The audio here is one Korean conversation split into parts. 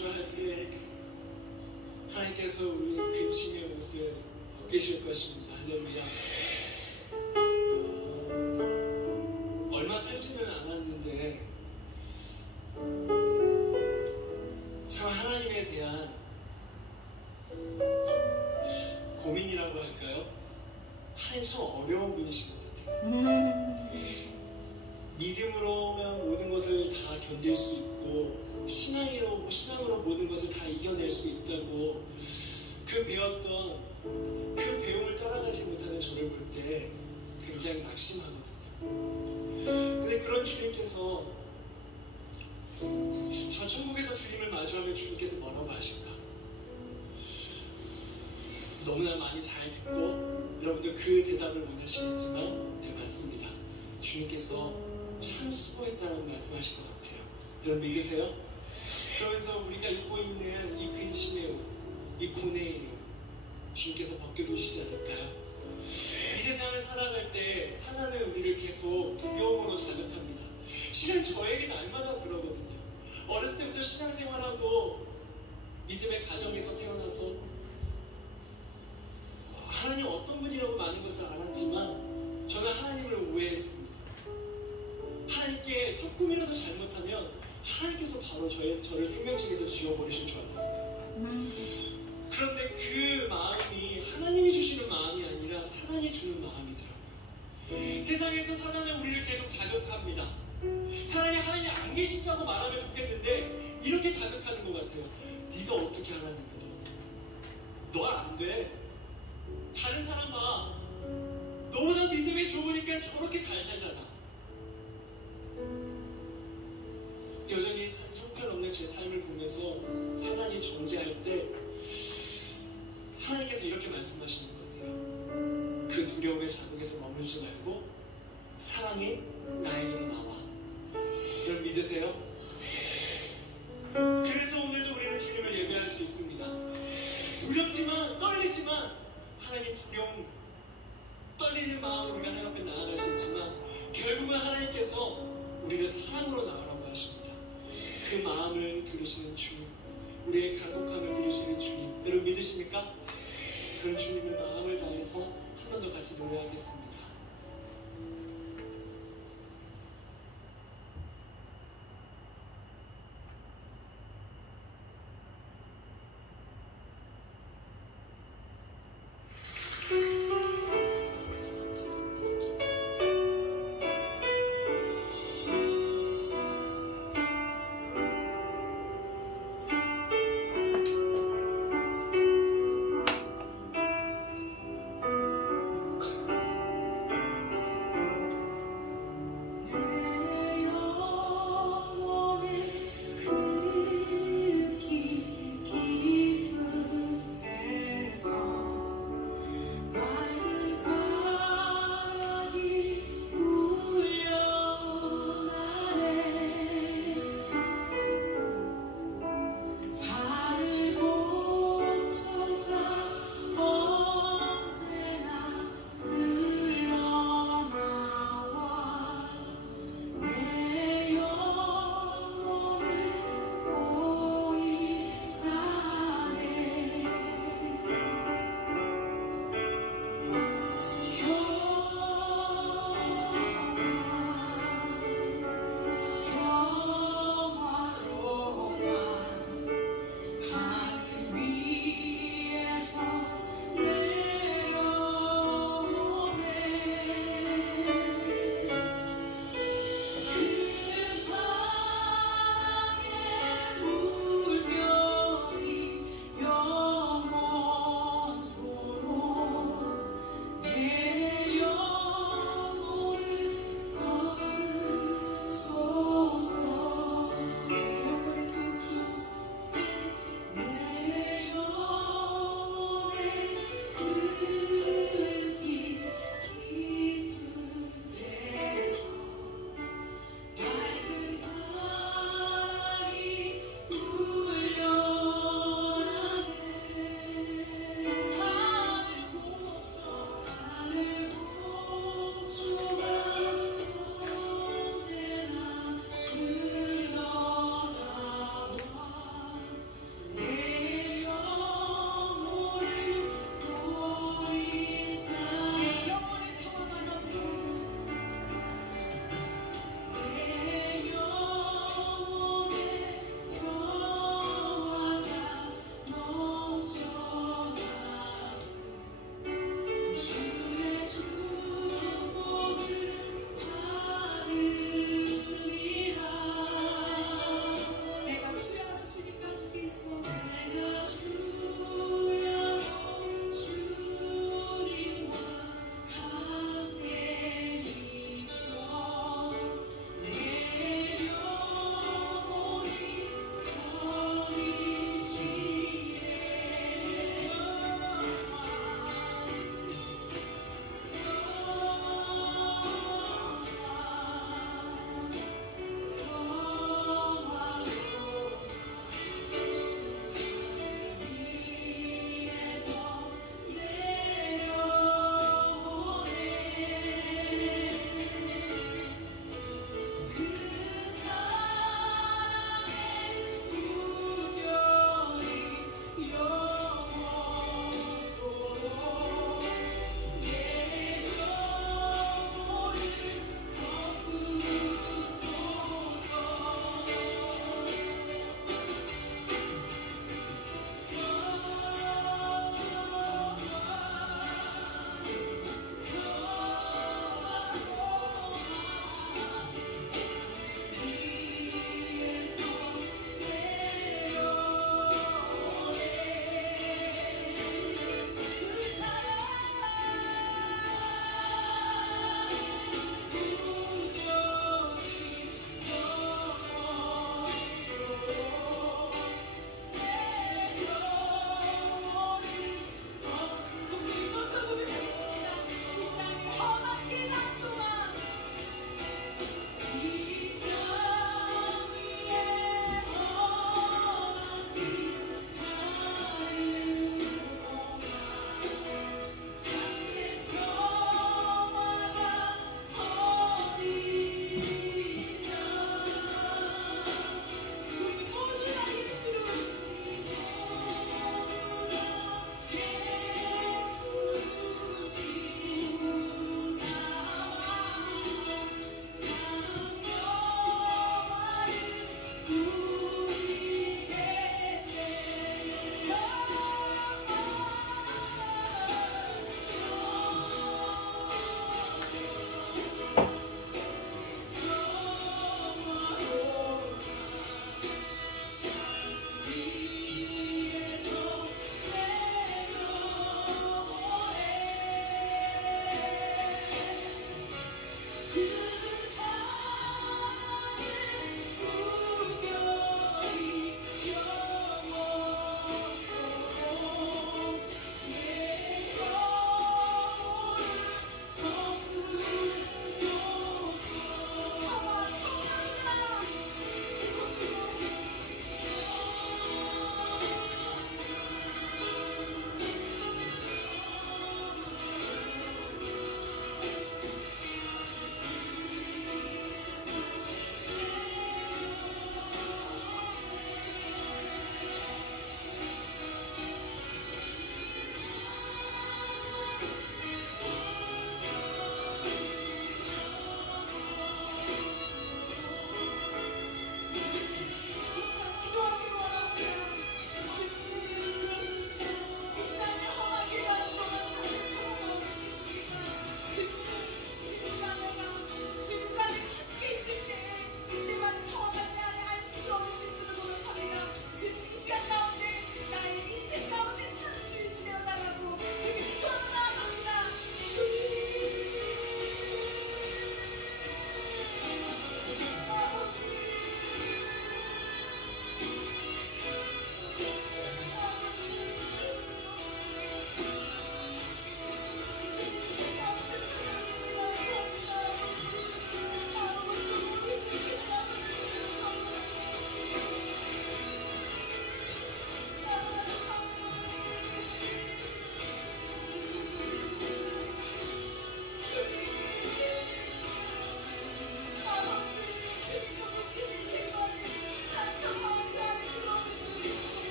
마주할 때 하나님께서 우리의 근심의 옷을 벗기실 것입니다. 할렐루야. 얼마 살지는 않았는데 참 하나님에 대한 고민이라고 할까요? 하나님 참 어려운 분이신 것 같아요. 믿음으로만 모든 것을 다 견딜 수 있고 신앙으로 모든 것을 다 이겨낼 수 있다고 그 배웠던 그 배움을 따라가지 못하는 저를 볼 때 굉장히 낙심하거든요. 근데 그런 주님께서 저 천국에서 주님을 마주하면 주님께서 뭐라고 하실까? 너무나 많이 잘 듣고 여러분들 그 대답을 원하시겠지만 네, 맞습니다. 주님께서 참 수고했다라고 말씀하실 것 같아요. 여러분 믿으세요? 그러면서 우리가 입고 있는 이 근심의 옷, 이 고뇌의 옷 주님께서 벗겨주시지 않을까요? 이 세상을 살아갈 때 사단은 우리를 계속 두려움으로 자극합니다. 실은 저에게 날마다 그러거든요. 어렸을 때부터 신앙생활하고 믿음의 가정에서 태어나서 하나님 어떤 분이라고 많은 것을 알았지만 저는 하나님을 오해했습니다. 하나님께 조금이라도 잘못하면 하나님께서 바로 저를 생명책에서 지워버리실 줄 알았어요. 그런데 그 마음이 하나님이 주시는 마음이 아니라 사단이 주는 마음이더라고요. 세상에서 사단은 우리를 계속 자극합니다. 차라리 하나님이 안 계신다고 말하면 좋겠는데 이렇게 자극하는 것 같아요. 네가 어떻게 하나님 믿어? 너 안 돼. 다른 사람 봐. 너보다 믿음이 좋으니까 저렇게 잘 살잖아. 여전히 형편없는 제 삶을 보면서 사단이 존재할 때 하나님께서 이렇게 말씀하시는 것 같아요. 그 두려움의 자국에서 머물지 말고 사랑이 나에게로 나와. 여러분 믿으세요? 그래서 오늘도 우리는 주님을 예배할 수 있습니다. 두렵지만 떨리지만 하나님 떨리는 마음으로 우리가 하나님 앞에 나아갈 수 있지만 결국은 하나님께서 우리를 사랑으로 나가라고 하십니다. 그 마음을 들으시는 주님, 우리의 간곡함을 들으시는 주님, 여러분 믿으십니까? 그런 주님을 마음을 다해서 한 번 더 같이 노래하겠습니다.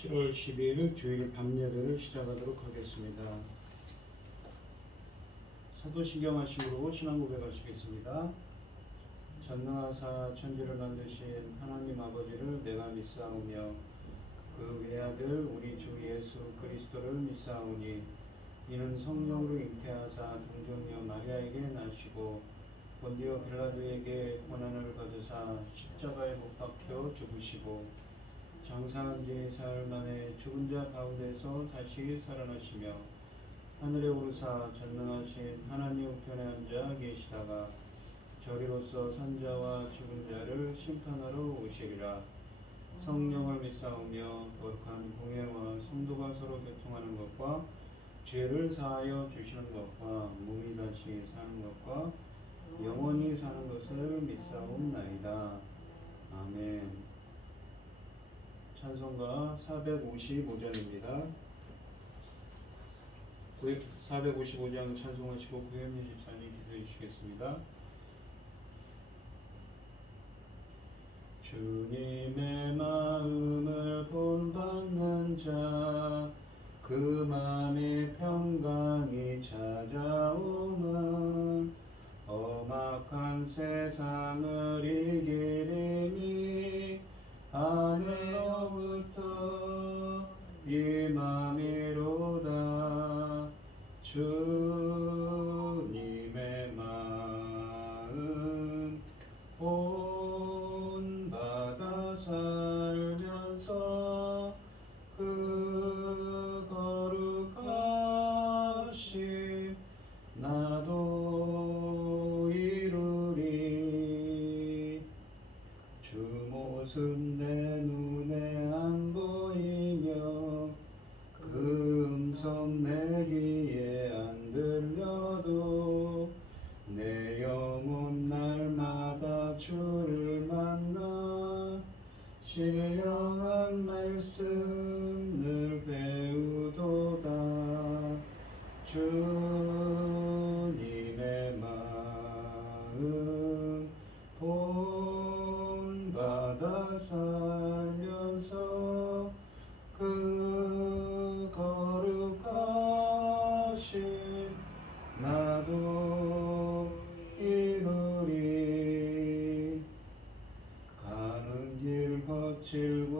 7월 12일 주일 밤 예배를 시작하도록 하겠습니다. 사도신경 하심으로 신앙 고백하시겠습니다. 전능하사 천지를 만드신 하나님 아버지를 내가 믿사오며 그 외아들 우리 주 예수 그리스도를 믿사오니 이는 성령으로 잉태하사 동정녀 마리아에게 나시고 본디오 빌라도에게 고난을 받으사 십자가에 못 박혀 죽으시고 장사한 지 사흘 만에 죽은 자 가운데서 다시 살아나시며 하늘에 오르사 전능하신 하나님 우편에 앉아 계시다가 저리로서 산자와 죽은 자를 심판하러 오시리라. 성령을 믿사오며 거룩한 공예와 성도가 서로 교통하는 것과 죄를 사하여 주시는 것과 몸이 다시 사는 것과 영원히 사는 것을 믿사옵나이다. 아멘. 찬송가 455장입니다. 455장 찬송하시고 구현민 집사님 기도해 주시겠습니다. 주님의 마음을 본받는 자 그 맘에 평강이 찾아오면 험악한 세상을 이기리니 하늘로부터 임함이로다. 주님의 마음 본받아 살면서 그 거룩하심 나도 이루리. 주 모습 내 눈에 안 보이며 그 음성 내 귀에 안 들려도 내 영혼 날마다 주를 만나 신령한 말씀 늘 배우도다. 주님의 마음 본받아 살면서 그 거룩하심 나도 이루리. 가는 길 거칠고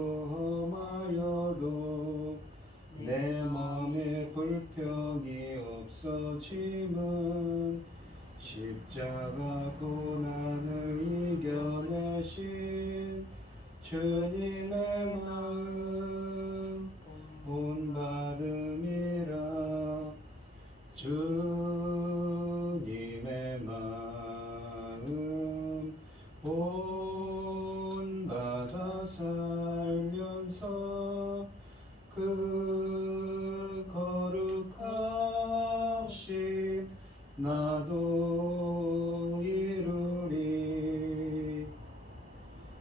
험하여도 내 맘에 불평이 없어짐은 십자가 고난을 이겨내신 주님의 마음 본받음이라. 주님의 마음 본받아 살면서 그 거룩하심 나도 이루리.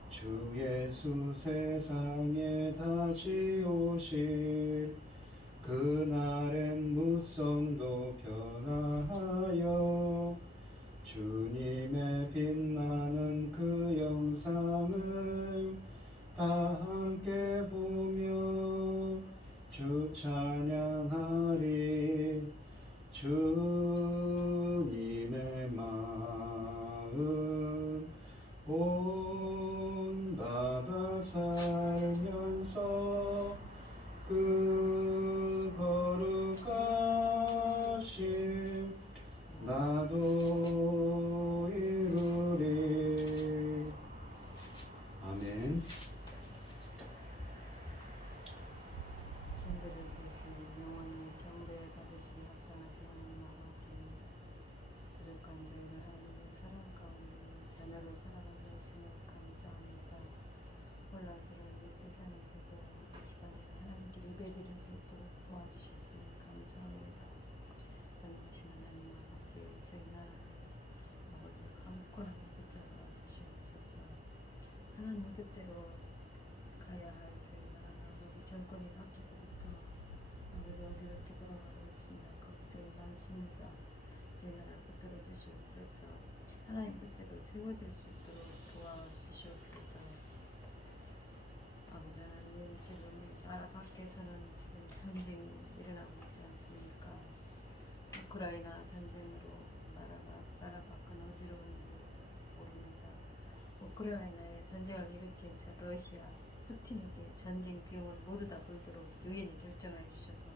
주 예수 세상에 다시 오실 그날엔 무성도 변화하여 주님의 빛나는 그 영상을 다 함께 보며 주 찬양하리. 주님의 마음 본받아 살면서 그 거룩하심 나도 이루리. 아멘. 존귀를 주신 영원히 경배에 받으시기 합당하신 하나님 아버지, 부족한 저희를 하나님의 사랑 가운데 자녀로 사랑하게 하시며 감사합니다. 혼란스러운 이 세상에서도 이 시간에 하나님께 예배드릴 수 있도록 도와주셨으니 감사합니다. 연하신 하나님 아버지, 저희 나라를 아버지 강권하게 붙잡아 주시옵소서. 하나님의 뜻대로 가야 할 저희 나라 아버지 정권이 바뀌고부터 아버지 언제부터 돌아가고 있습니다. 걱정이 많습니다. 저희 나라를 붙들어 주시옵소서. 하나님 뜻대로 세워질 수 있도록 도와주시옵소서. 아버지 하나님 지금 나라 밖에 우크라이나 전쟁으로 나라 밖은 어지러운지 모릅니다. 우크라이나에 전쟁을 일으킨 저 러시아 푸틴에게 전쟁 비용을 모두 다 물도록 유엔이 결정해 주셔서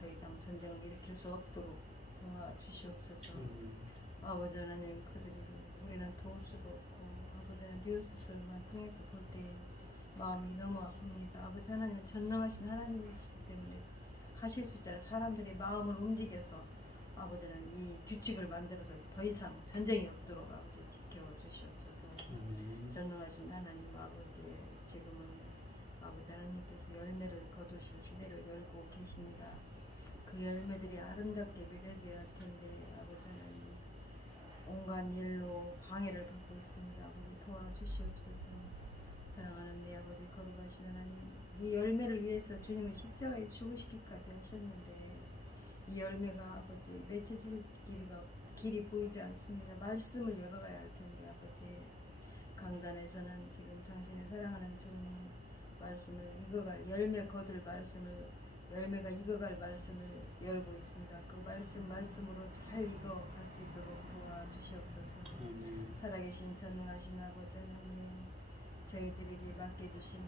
더 이상 전쟁을 일으킬 수 없도록 도와주시옵소서. 아버지 하나님, 그들이 우리는 도울 수도 없고 아버지 하나님 뇌수술만 통해서 볼 때 마음이 너무 아픕니다. 아버지 하나님 전능하신 하나님이시기 때문에 하실 수 있잖아요. 사람들의 마음을 움직여서 아버지 하나님 이 규칙을 만들어서 더 이상 전쟁이 없도록 아버지 지켜주시옵소서. 전능하신 하나님 아버지, 지금은 아버지 하나님께서 열매를 거두신 시대를 열고 계십니다. 그 열매들이 아름답게 맺어져야 할 텐데 아버지 하나님 온갖 일로 방해를 받고 있습니다. 아버지 도와주시옵소서. 사랑하는 내 아버지 거룩하신 하나님, 이 열매를 위해서 주님은 십자가에 죽으시기까지 하셨는데 이 열매가 아버지 맺혀질 길이 보이지 않습니다. 말씀을 열어가야 할 텐데 아버지, 강단에서는 지금 당신의 사랑하는 종의 말씀을 익어갈 열매 거둘 말씀을, 열매가 익어갈 말씀을 열고 있습니다. 그 말씀으로 잘 익어갈 수 있도록 도와주시옵소서. 살아계신 전능하신 아버지 하나님, 저희들에게 맡겨주신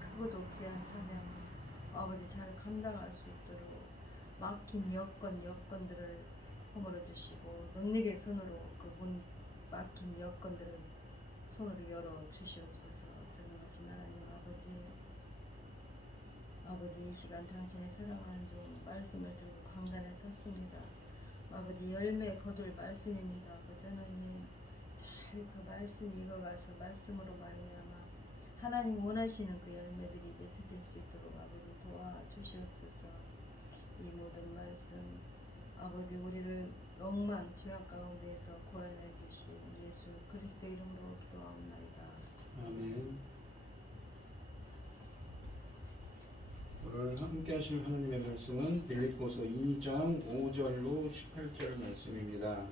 크고도 귀한 사명 아버지 잘 감당할 수 있도록 막힌 여건들을 허물어 주시고 능력의 손으로 그 막힌 여건들을 손으로 열어 주시옵소서. 전능하신 하나님 아버지, 이 시간 당신의 사랑하는 종 말씀을 들고 강단에 섰습니다. 아버지, 열매 거둘 말씀입니다. 아버지 하나님, 잘 그 말씀 익어가서 말씀으로 말미암아 하나님 원하시는 그 열매들이 맺혀질 수 있도록 아버지 도와주시옵소서. 이 모든 말씀 아버지, 우리를 영만 죄악 가운데에서 구원해 주신 예수 그리스도 이름으로 기도하옵나이다. 아멘. 오늘 함께 하실 하나님의 말씀은 빌립보서 2장 5절로 18절 말씀입니다.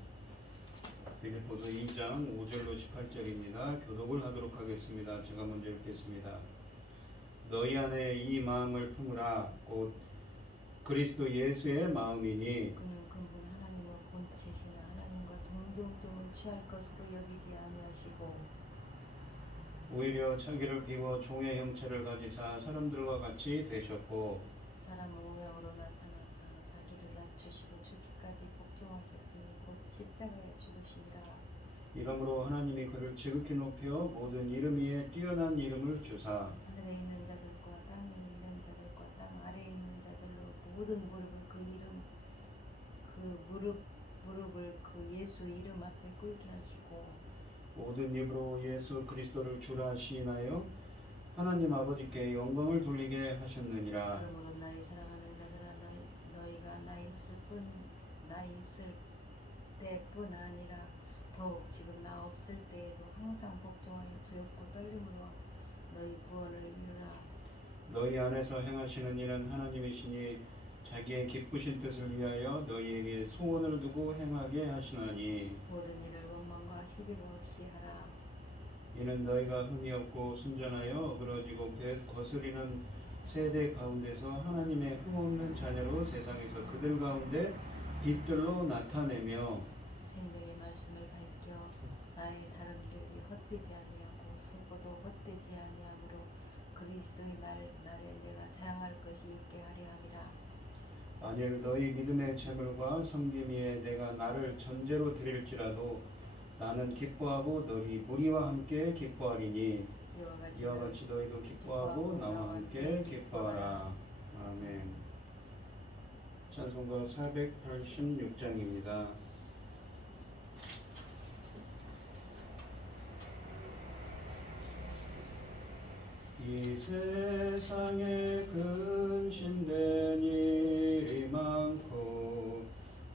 빌립보서 2장 5절로 18절입니다. 교독을 하도록 하겠습니다. 제가 먼저 읽겠습니다. 너희 안에 이 마음을 품으라. 곧 그리스도 예수의 마음이니 그는 근본 하나님을 본체시나 하나님과 동등을 취할 것으로 여기지 아니하시고 오히려 자기를 비워 종의 형체를 가지사 사람들과 같이 되셨고 사람 모양으로 나타나사 자기를 낮추시고 죽기까지 복종하셨으니 곧 십자가에 죽으시니라. 이러므로 하나님이 그를 지극히 높여 모든 이름 위에 뛰어난 이름을 주사 하늘에 있는 자들과 땅에 있는 자들과 땅 아래에 있는 자들로 모든 무릎을 그 예수 이름 앞에 꿇게 하시고 모든 입으로 예수 그리스도를 주라 시인하여 하나님 아버지께 영광을 돌리게 하셨느니라. 그러므로 나의 사랑하는 자들아, 너희가 나 있을 때뿐 아니라 더욱 지금 나 없을 때에도 항상 복종하여 두렵고 떨림으로 너희 구원을 이루라. 너희 안에서 행하시는 일은 하나님이시니 자기의 기쁘신 뜻을 위하여 너희에게 소원을 두고 행하게 하시나니 모든 일을 원망과 시비가 없이 하라. 이는 너희가 흠이 없고 순전하여 어그러지고 거스리는 세대 가운데서 하나님의 흠없는 자녀로 세상에서 그들 가운데 빛들로 나타내며 생명의 말씀을 밝혀 나의 다름질이 헛되지 아니하고 수고도 헛되지 아니하므로 그리스도의 날에 내가 자랑할 것이 있게 하려 함이라. 만일 너희 믿음의 재물과 섬김위에 내가 나를 전제로 드릴지라도 나는 기뻐하고 너희 무리와 함께 기뻐하리니 이와 같이 너희도 기뻐하고 나와 함께 기뻐하라. 아멘. 찬송가 486장입니다. 이 세상에 근심된 일이 많고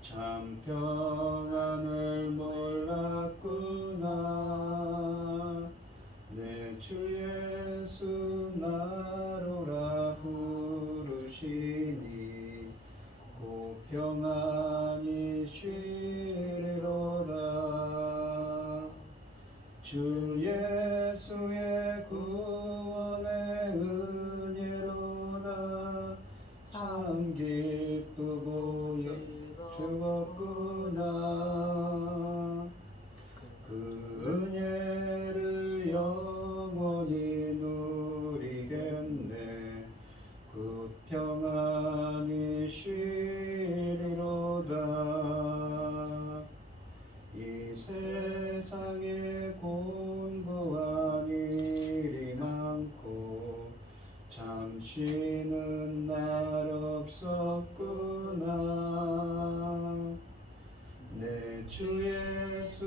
참 평안을 몰랐구나. 내 주 예수 나로라 부르시니 곧 평안히 쉬리로다. 주 예수의 구원의 은혜로다. 참 기쁘고 영원히 누리겠네. 그 평안이 쉬리로다. 이 세상에 공고한 일이 많고 잠시는 날 없었구나. 내 주 예수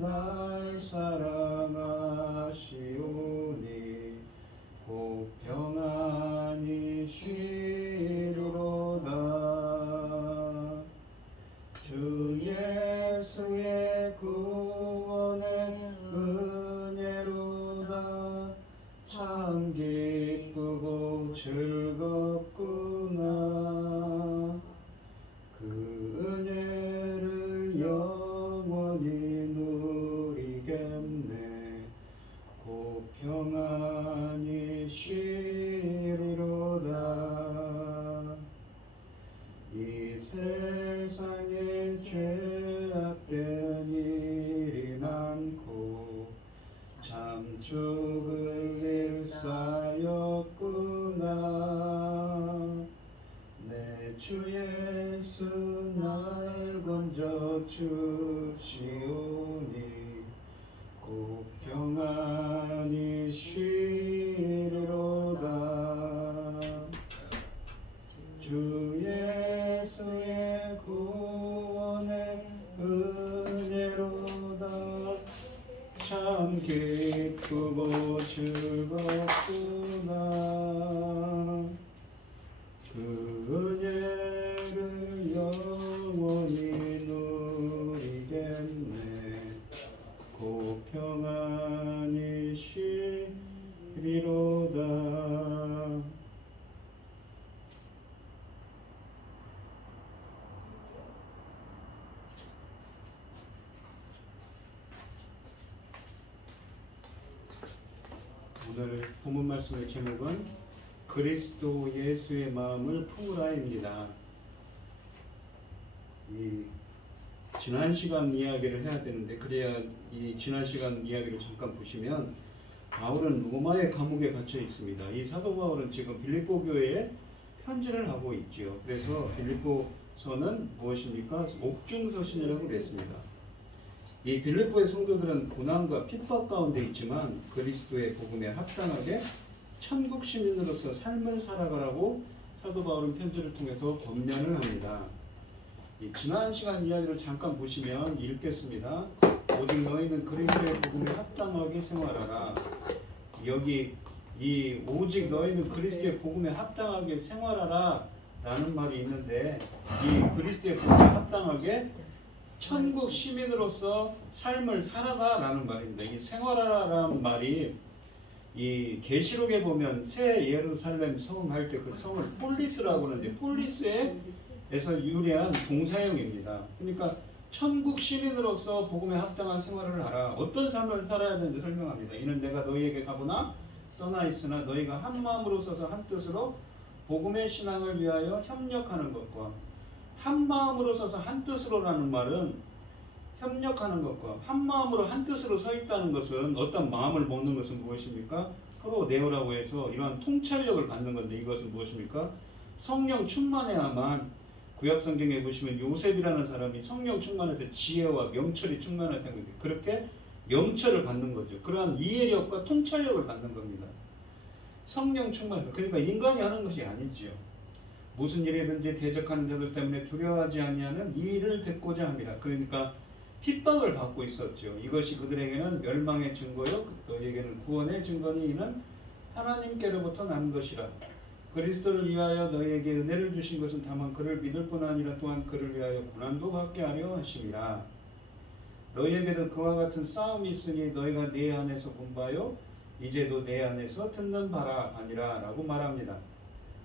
날 사랑하시오니 곧 평안히 쉬리로다. 주 예수의 구원의 은혜로다. 참 기쁘고 즐겁구나. 그 은혜를 영원히 누리겠네. 곧 평안히 쉬리로다. 이 세상에 죄악된 일이 많고 참 죽을 일 쌓였구나. 내 주 예수 날 건져 주시오니 곧 평안히 쉬리로다. 주 예수의 구원의 은혜로다. 참 기쁘고 즐겁구나. 그 은혜를 영원히 누리겠네. 곧 평안히 쉬리로다. 오늘 본문 말씀의 제목은 그리스도 예수의 마음을 품으라입니다. 지난 시간 이야기를 해야 되는데 그래야 이 지난 시간 이야기를 잠깐 보시면 바울은 로마의 감옥에 갇혀 있습니다. 이 사도 바울은 지금 빌립보 교회에 편지를 하고 있지요. 그래서 빌립보서는 무엇입니까? 옥중서신이라고 그랬습니다. 이 빌립보의 성도들은 고난과 핍박 가운데 있지만 그리스도의 복음에 합당하게 천국 시민으로서 삶을 살아가라고 사도 바울은 편지를 통해서 권면을 합니다. 지난 시간 이야기를 잠깐 보시면 읽겠습니다. 오직 너희는 그리스도의 복음에 합당하게 생활하라. 여기 이 오직 너희는 그리스도의 복음에 합당하게 생활하라 라는 말이 있는데 이 그리스도의 복음에 합당하게 천국 시민으로서 삶을 살아가 라는 말입니다. 이 생활하라 라는 말이 이 계시록에 보면 새 예루살렘 성 할 때 그 성을 폴리스라고 하는데 폴리스에서 유래한 동사형입니다. 그러니까 천국 시민으로서 복음에 합당한 생활을 하라. 어떤 삶을 살아야 되는지 설명합니다. 이는 내가 너희에게 가보나 떠나 있으나 너희가 한 마음으로 서서 한 뜻으로 복음의 신앙을 위하여 협력하는 것과 한 마음으로 서서 한 뜻으로라는 말은 협력하는 것과 한 마음으로 한 뜻으로 서 있다는 것은 어떤 마음을 먹는 것은 무엇입니까? 서로 네오라고 해서 이러한 통찰력을 갖는 건데 이것은 무엇입니까? 성령 충만해야만 구약 성경에 보시면 요셉이라는 사람이 성령 충만해서 지혜와 명철이 충만했다는 건데 그렇게 명철을 갖는 거죠. 그러한 이해력과 통찰력을 갖는 겁니다. 성령 충만해서 그러니까 인간이 하는 것이 아니지요. 무슨 일이든지 대적하는 자들 때문에 두려워하지 아니하는 이 일을 듣고자 합니다. 그러니까 핍박을 받고 있었죠. 이것이 그들에게는 멸망의 증거요 너희에게는 구원의 증거니 이는 하나님께로부터 난 것이라. 그리스도를 위하여 너희에게 은혜를 주신 것은 다만 그를 믿을 뿐 아니라 또한 그를 위하여 고난도 받게 하려 하심이라. 너희에게도 그와 같은 싸움이 있으니 너희가 내 안에서 본 바요 이제도 내 안에서 듣는 바라 아니라 라고 말합니다.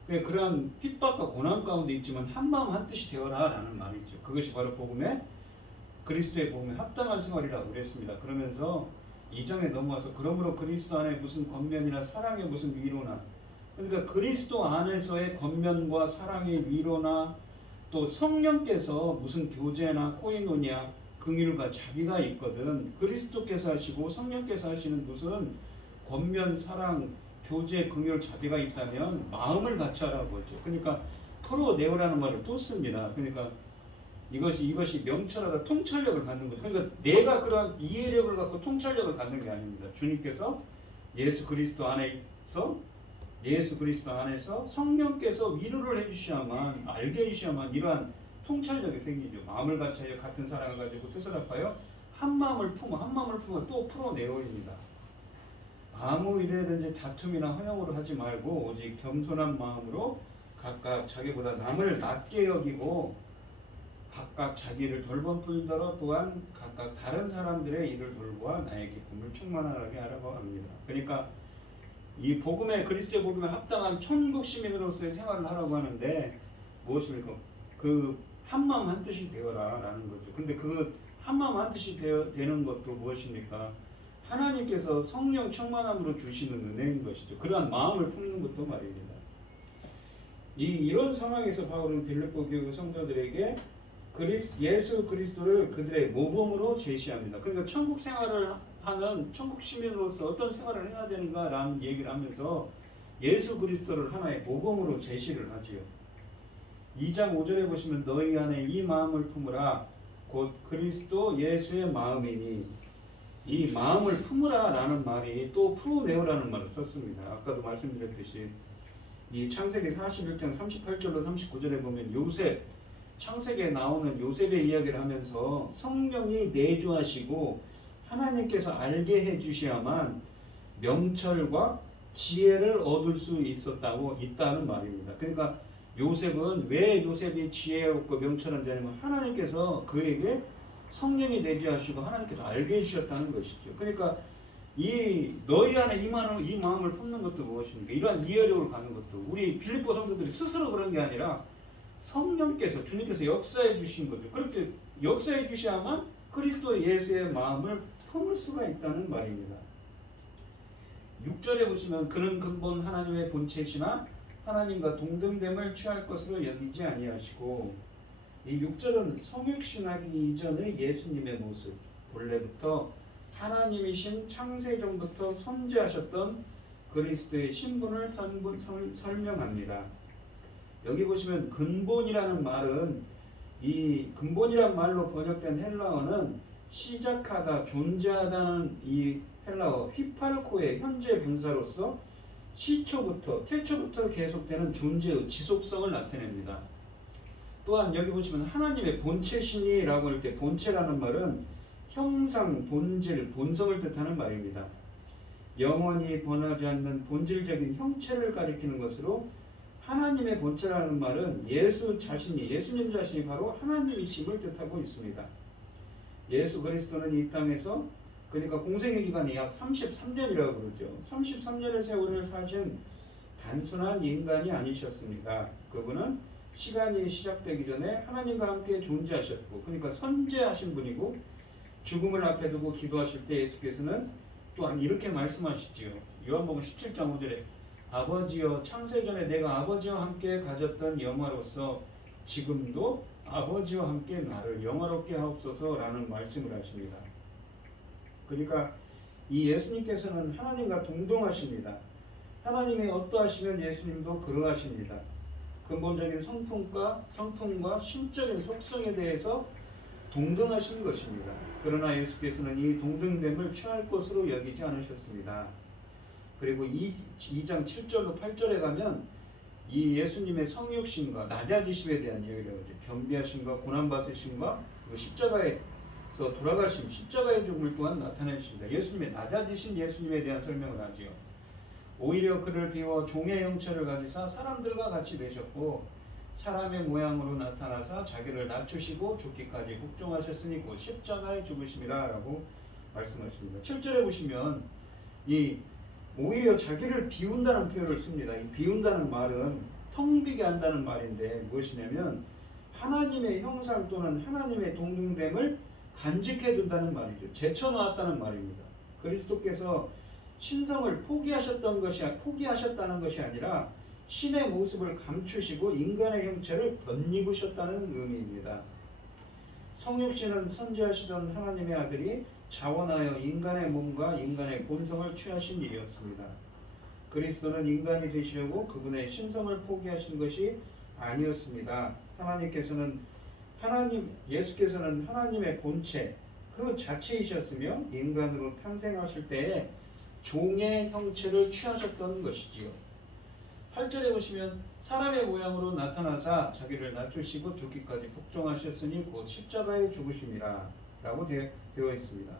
그러한 핍박과 고난 가운데 있지만 한마음 한뜻이 되어라 라는 말이죠. 그것이 바로 복음의 그리스도의 복음에 합당한 생활이라고 그랬습니다. 그러면서 2장에 넘어와서 그러므로 그리스도 안에 무슨 권면이나 사랑의 무슨 위로나 그러니까 그리스도 안에서의 권면과 사랑의 위로나 또 성령께서 무슨 교제나 코이노니아 긍휼과 자비가 있거든. 그리스도께서 하시고 성령께서 하시는 무슨 권면, 사랑, 교제, 긍휼, 자비가 있다면 마음을 같이 하라고 하죠. 그러니까 풀어내오라는 말을 또 씁니다. 그러니까 이것이 명철하다, 통찰력을 갖는 거죠. 그러니까 내가 그러한 이해력을 갖고 통찰력을 갖는 게 아닙니다. 주님께서 예수 그리스도 안에서 성령께서 위로를 해주셔야만, 알게 해주셔야만 이러한 통찰력이 생기죠. 마음을 같이하여 같은 사랑을 가지고 뜻을 합하여 한 마음을 품어 또 풀어내어입니다. 아무 일이라든지 다툼이나 허영으로 하지 말고 오직 겸손한 마음으로 각각 자기보다 남을 낮게 여기고 각각 자기를 돌본 뿐더러 또한 각각 다른 사람들의 일을 돌보아 나의 기쁨을 충만하게 하라고 합니다. 그러니까 이 복음에, 그리스도의 복음에 합당한 천국 시민으로서의 생활을 하라고 하는데 무엇입니까? 그 한마음 한뜻이 되어라 라는 거죠. 근데 그 한마음 한뜻이 되는 것도 무엇입니까? 하나님께서 성령 충만함으로 주시는 은혜인 것이죠. 그러한 마음을 품는 것도 말입니다. 이런 상황에서 바울은 빌립보 교회 성도들에게 예수 그리스도를 그들의 모범으로 제시합니다. 그러니까 천국 생활을 하는 천국 시민으로서 어떤 생활을 해야 되는가라는 얘기를 하면서 예수 그리스도를 하나의 모범으로 제시를 하지요. 2장 5절에 보시면 너희 안에 이 마음을 품으라 곧 그리스도 예수의 마음이니, 이 마음을 품으라 라는 말이 또 풀어내오라는 말을 썼습니다. 아까도 말씀드렸듯이 이 창세기 41장 38절로 39절에 보면 요셉, 창세기에 나오는 요셉의 이야기를 하면서 성령이 내주하시고 하나님께서 알게 해주셔야만 명철과 지혜를 얻을 수 있다는 말입니다. 그러니까 요셉은 왜 요셉이 지혜롭고 명철한 자냐면 하나님께서 그에게 성령이 내주하시고 하나님께서 알게 해주셨다는 것이죠. 그러니까 너희 안에 이 마음을 품는 것도 무엇입니까? 이러한 이해력을 갖는 것도 우리 빌립보 성도들이 스스로 그런 게 아니라 성령께서, 주님께서 역사해 주신 거죠. 그렇게 역사해 주셔야만 그리스도 예수의 마음을 품을 수가 있다는 말입니다. 6절에 보시면 그는 근본 하나님의 본체시나 하나님과 동등됨을 취할 것으로 여기지 아니하시고, 이 6절은 성육신하기 이전의 예수님의 모습, 본래부터 하나님이신 창세전부터 선지하셨던 그리스도의 신분을 설명합니다. 여기 보시면 근본이라는 말은, 이 근본이란 말로 번역된 헬라어는 시작하다, 존재하다는 이 헬라어 휘팔코의 현재 분사로서 태초부터 계속되는 존재의 지속성을 나타냅니다. 또한 여기 보시면 하나님의 본체시니라고 할 때 본체라는 말은 형상, 본질, 본성을 뜻하는 말입니다. 영원히 변하지 않는 본질적인 형체를 가리키는 것으로 하나님의 본체라는 말은 예수님 자신이 바로 하나님이심을 뜻하고 있습니다. 예수 그리스도는 이 땅에서, 그러니까 공생의 기간이 약 33년이라고 그러죠. 33년의 세월을 사신 단순한 인간이 아니셨습니다. 그분은 시간이 시작되기 전에 하나님과 함께 존재하셨고, 그러니까 선재하신 분이고, 죽음을 앞에 두고 기도하실 때 예수께서는 또한 이렇게 말씀하시지요. 요한복음 17장 5절에 아버지여, 창세전에 내가 아버지와 함께 가졌던 영화로서 지금도 아버지와 함께 나를 영화롭게 하옵소서라는 말씀을 하십니다. 그러니까 이 예수님께서는 하나님과 동등하십니다. 하나님이 어떠하시면 예수님도 그러하십니다. 근본적인 성품과 신적인 속성에 대해서 동등하신 것입니다. 그러나 예수께서는 이 동등됨을 취할 것으로 여기지 않으셨습니다. 그리고 2장 7절로 8절에 가면 이 예수님의 성육신과 낮아지심에 대한 이야기를 하죠. 겸비하심과 고난받으심과 십자가에서 돌아가심, 십자가의 죽음을 또한 나타내십니다. 예수님의 낮아지신 예수님에 대한 설명을 하지요. 오히려 그를 비워 종의 형체를 가지사 사람들과 같이 되셨고 사람의 모양으로 나타나사 자기를 낮추시고 죽기까지 복종하셨으니 곧 십자가에 죽으심이라 라고 말씀하십니다. 7절에 보시면 오히려 자기를 비운다는 표현을 씁니다. 이 비운다는 말은 텅 비게 한다는 말인데 무엇이냐면 하나님의 형상 또는 하나님의 동등됨을 간직해 둔다는 말이죠. 제쳐놓았다는 말입니다. 그리스도께서 신성을 포기하셨다는 것이 아니라 신의 모습을 감추시고 인간의 형체를 덧입으셨다는 의미입니다. 성육신은 선지하시던 하나님의 아들이 자원하여 인간의 몸과 인간의 본성을 취하신 일이었습니다. 그리스도는 인간이 되시려고 그분의 신성을 포기하신 것이 아니었습니다. 예수께서는 하나님의 본체 그 자체이셨으며 인간으로 탄생하실 때에 종의 형체를 취하셨던 것이지요. 8절에 보시면 사람의 모양으로 나타나사 자기를 낮추시고 죽기까지 복종하셨으니 곧 십자가에 죽으심이라 라고 되어 있습니다.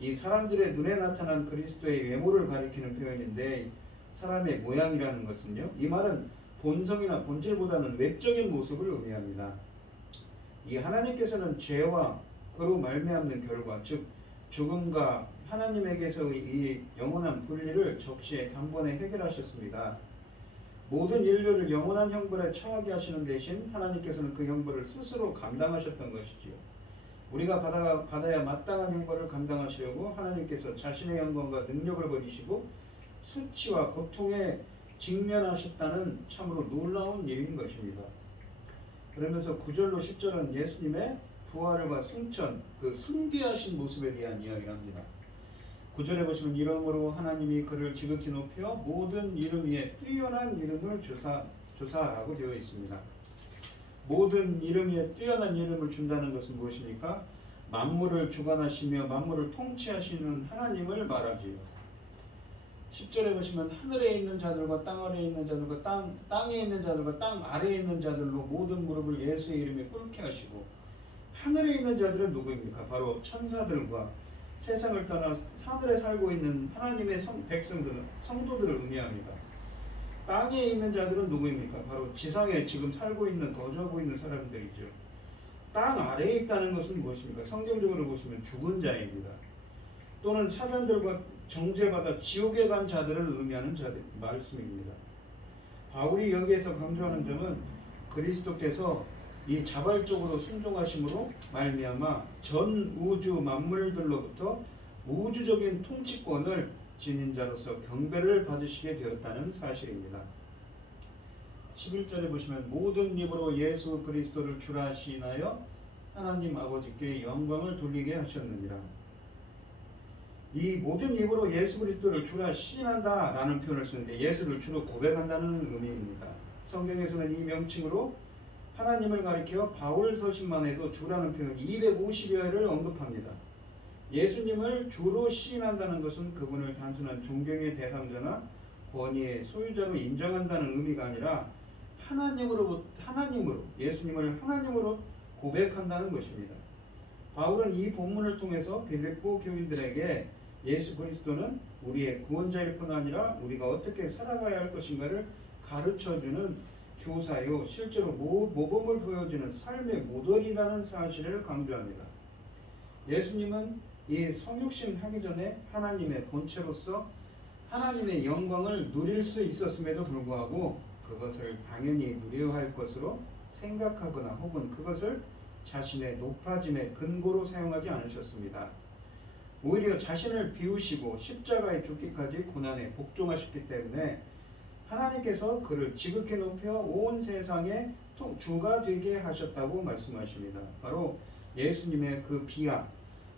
이 사람들의 눈에 나타난 그리스도의 외모를 가리키는 표현인데 사람의 모양이라는 것은요, 이 말은 본성이나 본질보다는 외적인 모습을 의미합니다. 이 하나님께서는 죄와 그로 말미암는 결과, 즉 죽음과 하나님에게서의 이 영원한 분리를 적시에 단번에 해결하셨습니다. 모든 인류를 영원한 형벌에 처하게 하시는 대신 하나님께서는 그 형벌을 스스로 감당하셨던 것이지요. 우리가 받아야 마땅한 형벌을 감당하시려고 하나님께서 자신의 영광과 능력을 버리시고 수치와 고통에 직면하셨다는 참으로 놀라운 일인 것입니다. 그러면서 9절로 10절은 예수님의 부활과 승천, 그 승비하신 모습에 대한 이야기를 합니다. 9절에 보시면 이러므로 하나님이 그를 지극히 높여 모든 이름 위에 뛰어난 이름을 주사라고 되어 있습니다. 모든 이름 위에 뛰어난 이름을 준다는 것은 무엇입니까? 만물을 주관하시며 만물을 통치하시는 하나님을 말하지요. 10절에 보시면 하늘에 있는 자들과 땅 아래에 있는 자들과 땅에 있는 자들과 땅 아래에 있는 자들로 모든 무릎을 예수의 이름에 꿇게 하시고, 하늘에 있는 자들은 누구입니까? 바로 천사들과 세상을 떠나 하늘에 살고 있는 하나님의 백성들, 성도들을 의미합니다. 땅에 있는 자들은 누구입니까? 바로 지상에 지금 살고 있는, 거주하고 있는 사람들이죠. 땅 아래에 있다는 것은 무엇입니까? 성경적으로 보시면 죽은 자입니다. 또는 사단들과 정죄받아 지옥에 간 자들을 의미하는 말씀입니다. 바울이 여기에서 강조하는 점은 그리스도께서 이 자발적으로 순종하심으로 말미암아 전 우주 만물들로부터 우주적인 통치권을 지닌 자로서 경배를 받으시게 되었다는 사실입니다. 11절에 보시면 모든 입으로 예수 그리스도를 주라 시인하여 하나님 아버지께 영광을 돌리게 하셨느니라. 이 모든 입으로 예수 그리스도를 주라 시인한다 라는 표현을 쓰는데 예수를 주로 고백한다는 의미입니다. 성경에서는 이 명칭으로 하나님을 가리켜 바울 서신만 해도 주라는 표현 250여 회를 언급합니다. 예수님을 주로 시인한다는 것은 그분을 단순한 존경의 대상자나 권위의 소유자로 인정한다는 의미가 아니라 예수님을 하나님으로 고백한다는 것입니다. 바울은 이 본문을 통해서 빌립보 교인들에게 예수 그리스도는 우리의 구원자일 뿐 아니라 우리가 어떻게 살아가야 할 것인가를 가르쳐주는 교사요, 실제로 모범을 보여주는 삶의 모델이라는 사실을 강조합니다. 예수님은 이 성육신 하기 전에 하나님의 본체로서 하나님의 영광을 누릴 수 있었음에도 불구하고 그것을 당연히 누려야 할 것으로 생각하거나 혹은 그것을 자신의 높아짐의 근거로 사용하지 않으셨습니다. 오히려 자신을 비우시고 십자가에 죽기까지 고난에 복종하셨기 때문에 하나님께서 그를 지극히 높여 온 세상의 주가 되게 하셨다고 말씀하십니다. 바로 예수님의 그 비하,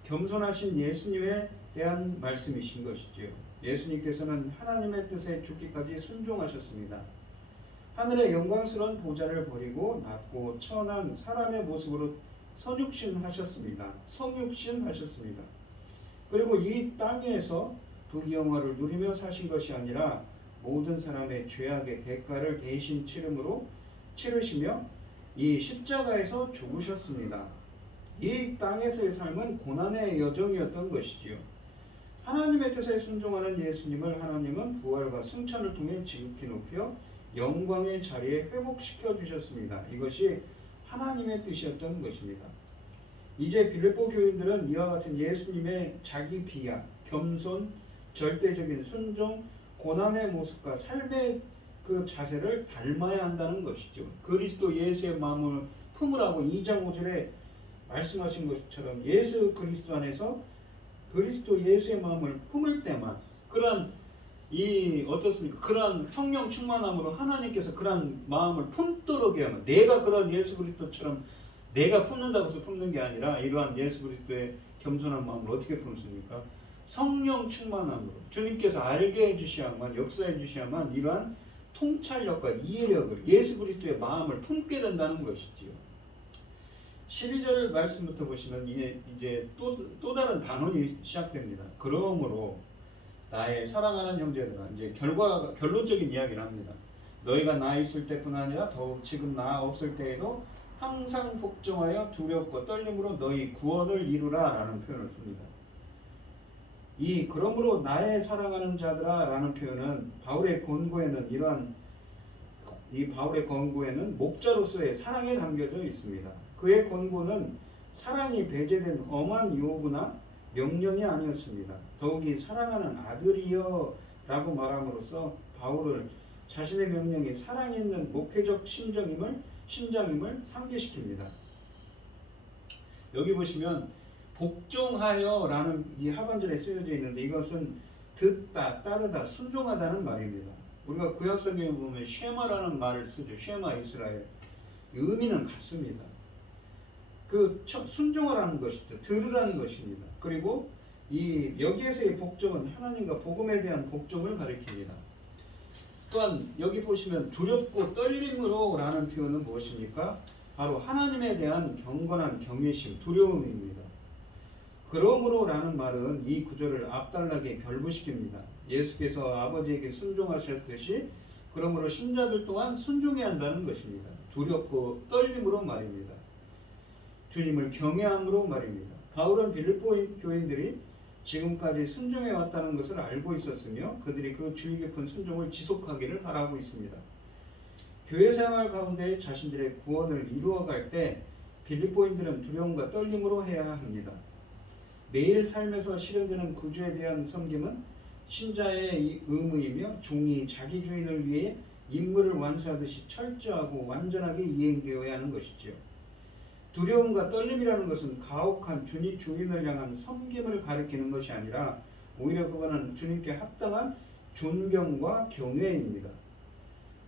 겸손하신 예수님에 대한 말씀이신 것이지요. 예수님께서는 하나님의 뜻에 죽기까지 순종하셨습니다. 하늘의 영광스러운 보좌를 버리고 낮고 천한 사람의 모습으로 성육신하셨습니다. 그리고 이 땅에서 부귀영화를 누리며 사신 것이 아니라 모든 사람의 죄악의 대가를 대신 치르시며 이 십자가에서 죽으셨습니다. 이 땅에서의 삶은 고난의 여정이었던 것이지요. 하나님의 뜻에 순종하는 예수님을 하나님은 부활과 승천을 통해 지극히 높여 영광의 자리에 회복시켜 주셨습니다. 이것이 하나님의 뜻이었던 것입니다. 이제 빌립보 교인들은 이와 같은 예수님의 자기 비하, 겸손, 절대적인 순종, 고난의 모습과 삶의 그 자세를 닮아야 한다는 것이죠. 그리스도 예수의 마음을 품으라고 2장 5절에 말씀하신 것처럼 예수 그리스도 안에서 그리스도 예수의 마음을 품을 때만 그러한 성령 충만함으로 하나님께서 그러한 마음을 품도록 해야만, 내가 그런 예수 그리스도처럼 내가 품는다고 해서 품는 게 아니라 이러한 예수 그리스도의 겸손한 마음을 어떻게 품습니까? 성령 충만함으로 주님께서 알게 해주셔야만, 역사해 주셔야만 이러한 통찰력과 이해력을, 예수 그리스도의 마음을 품게 된다는 것이지요. 12절 말씀부터 보시면 이제 또 다른 단원이 시작됩니다. 그러므로 나의 사랑하는 형제들아, 이제 결론적인 이야기를 합니다. 너희가 나 있을 때뿐 아니라 더욱 지금 나 없을 때에도 항상 복종하여 두렵고 떨림으로 너희 구원을 이루라 라는 표현을 씁니다. 이 그러므로 나의 사랑하는 자들아 라는 표현은 바울의 권고에는 목자로서의 사랑이 담겨져 있습니다. 그의 권고는 사랑이 배제된 엄한 요구나 명령이 아니었습니다. 더욱이 사랑하는 아들이여 라고 말함으로써 바울을 자신의 명령이 사랑이 있는 목회적 심장임을 상기시킵니다. 여기 보시면 복종하여 라는 이 하반절에 쓰여져 있는데 이것은 듣다, 따르다, 순종하다는 말입니다. 우리가 구약성경에 보면 쉐마라는 말을 쓰죠. 쉐마 이스라엘. 의미는 같습니다. 순종하라는 것이죠. 들으라는 것입니다. 그리고 여기에서의 복종은 하나님과 복음에 대한 복종을 가리킵니다. 또한 여기 보시면 두렵고 떨림으로 라는 표현은 무엇입니까? 바로 하나님에 대한 경건한 경외심, 두려움입니다. 그러므로 라는 말은 이 구절을 앞달나게 결부시킵니다. 예수께서 아버지에게 순종하셨듯이 그러므로 신자들 또한 순종해야 한다는 것입니다. 두렵고 떨림으로 말입니다. 주님을 경외함으로 말입니다. 바울은 빌립보 교인들이 지금까지 순종해 왔다는 것을 알고 있었으며 그들이 그 주의 깊은 순종을 지속하기를 바라고 있습니다. 교회 생활 가운데 자신들의 구원을 이루어갈 때 빌립보인들은 두려움과 떨림으로 해야 합니다. 매일 삶에서 실현되는 구주에 대한 섬김은 신자의 의무이며 종이 자기 주인을 위해 임무를 완수하듯이 철저하고 완전하게 이행되어야 하는 것이지요. 두려움과 떨림이라는 것은 가혹한 주인을 향한 섬김을 가리키는 것이 아니라 오히려 그거는 주님께 합당한 존경과 경외입니다.